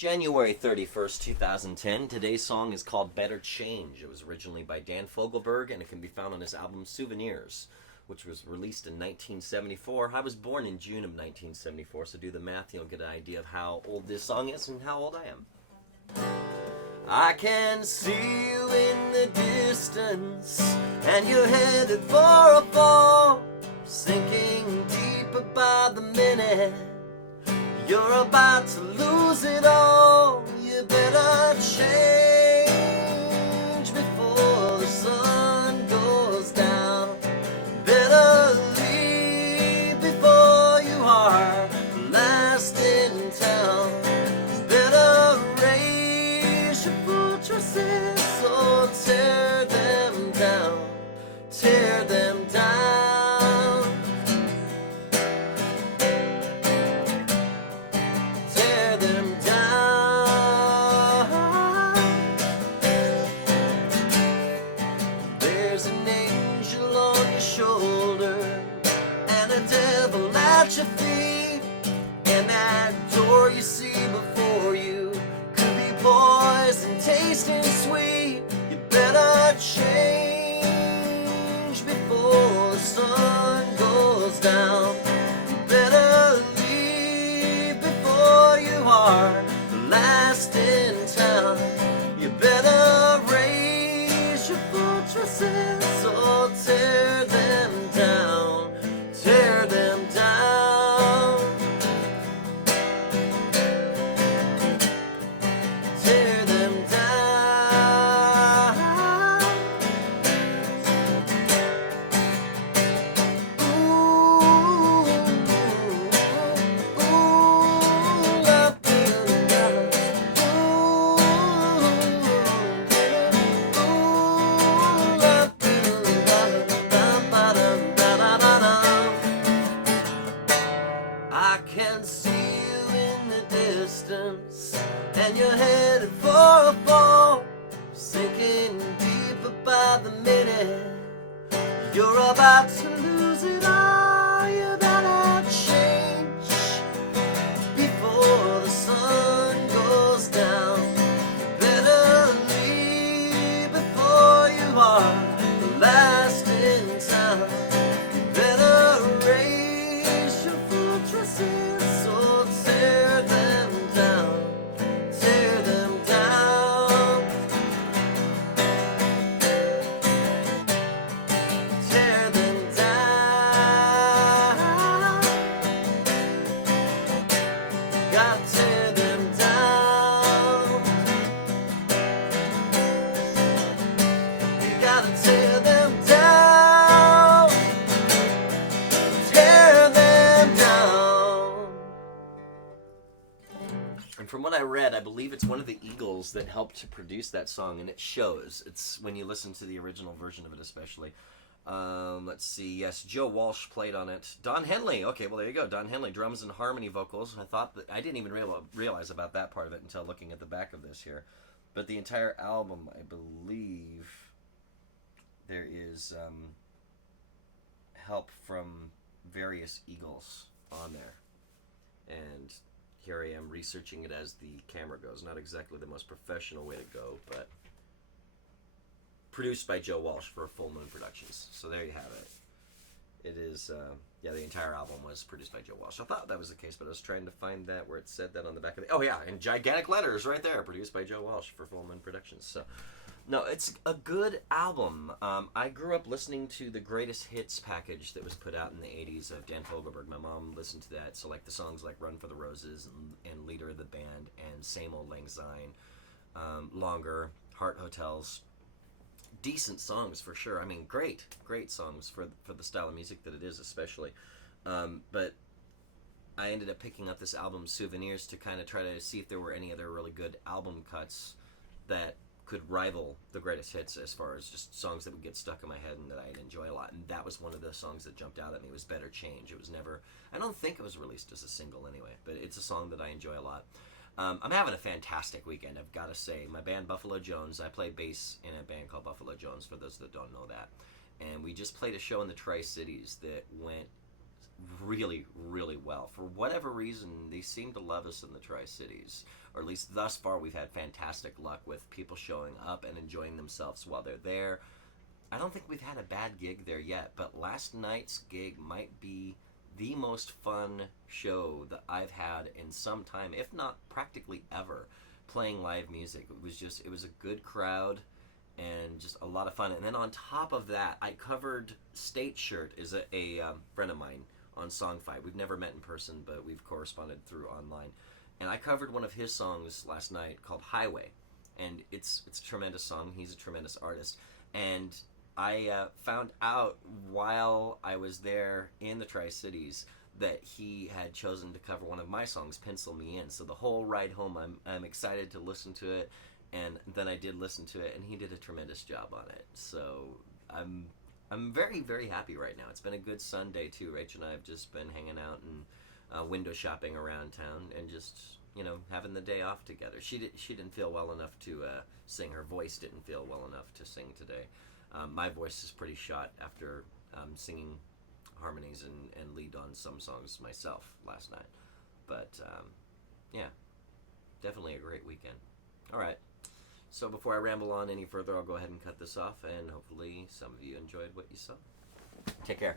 January 31st, 2010. Today's song is called Better Change. It was originally by Dan Fogelberg, and it can be found on his album Souvenirs, which was released in 1974. I was born in June of 1974, so do the math, you'll get an idea of how old this song is and how old I am. I can see you in the distance, and you're headed for a fall, sinking deeper by the minute. You're about to lose it all. You better change before the sun goes down. Better leave before you are last in town. Better raise your fortresses or tear them down. Tear them down. Your feet, and that door you see before you could be poison, tasting sweet. You better change before the sun goes down. You better leave before you are the last in town. You better raise your fortresses or tear them down. Tear them down. I can see you in the distance, and you're headed for a fall, sinking deeper by the minute. You're about to lose it all. You better change before the sun goes down. You better leave before you are the last in town. You better raise your fortresses or tear them down. Tear them down. Tear them down. Gotta tear them down. You gotta tear them down. Tear them down. And from what I read, I believe it's one of the Eagles that helped to produce that song, and it shows. It's when you listen to the original version of it, especially. Let's see. Yes, Joe Walsh played on it. Don Henley. Okay, well there you go. Don Henley, drums and harmony vocals. I didn't even realize about that part of it until looking at the back of this here. But the entire album, I believe, there is help from various Eagles on there. And here I am researching it as the camera goes. Not exactly the most professional way to go, but produced by Joe Walsh for Full Moon Productions. So there you have it. It is, the entire album was produced by Joe Walsh. I thought that was the case, but I was trying to find that where it said that on the back of it. Oh yeah, in gigantic letters right there, produced by Joe Walsh for Full Moon Productions. So, no, it's a good album. I grew up listening to the greatest hits package that was put out in the 80s of Dan Fogelberg. My mom listened to that, so like the songs like Run for the Roses and Leader of the Band and Same Old Lang Syne, Longer, Heart Hotels. Decent songs for sure. I mean, great songs for the style of music that it is, especially. But I ended up picking up this album, Souvenirs, to kind of try to see if there were any other really good album cuts that could rival the greatest hits as far as just songs that would get stuck in my head and that I'd enjoy a lot. And that was one of the songs that jumped out at me, was Better Change. It was never, I don't think it was released as a single anyway, but it's a song that I enjoy a lot. I'm having a fantastic weekend, I've got to say. My band, Buffalo Jones, I play bass in a band called Buffalo Jones, for those that don't know that. And we just played a show in the Tri-Cities that went really, really well. For whatever reason, they seem to love us in the Tri-Cities. Or at least thus far, we've had fantastic luck with people showing up and enjoying themselves while they're there. I don't think we've had a bad gig there yet, but last night's gig might be the most fun show that I've had in some time, if not practically ever, playing live music. It was a good crowd and just a lot of fun. And then on top of that, I covered State Shirt, is a friend of mine on Songfight. We've never met in person, but we've corresponded through online. And I covered one of his songs last night called Highway. And it's a tremendous song. He's a tremendous artist. And I found out while I was there in the Tri-Cities that he had chosen to cover one of my songs, Pencil Me In. So the whole ride home, I'm excited to listen to it. And then I did listen to it, and he did a tremendous job on it. So I'm very, very happy right now. It's been a good Sunday, too. Rach and I have just been hanging out and window shopping around town and just, having the day off together. She didn't feel well enough to sing. Her voice didn't feel well enough to sing today. My voice is pretty shot after singing harmonies and lead on some songs myself last night. But, yeah, definitely a great weekend. All right. So before I ramble on any further, I'll go ahead and cut this off, and hopefully some of you enjoyed what you saw. Take care.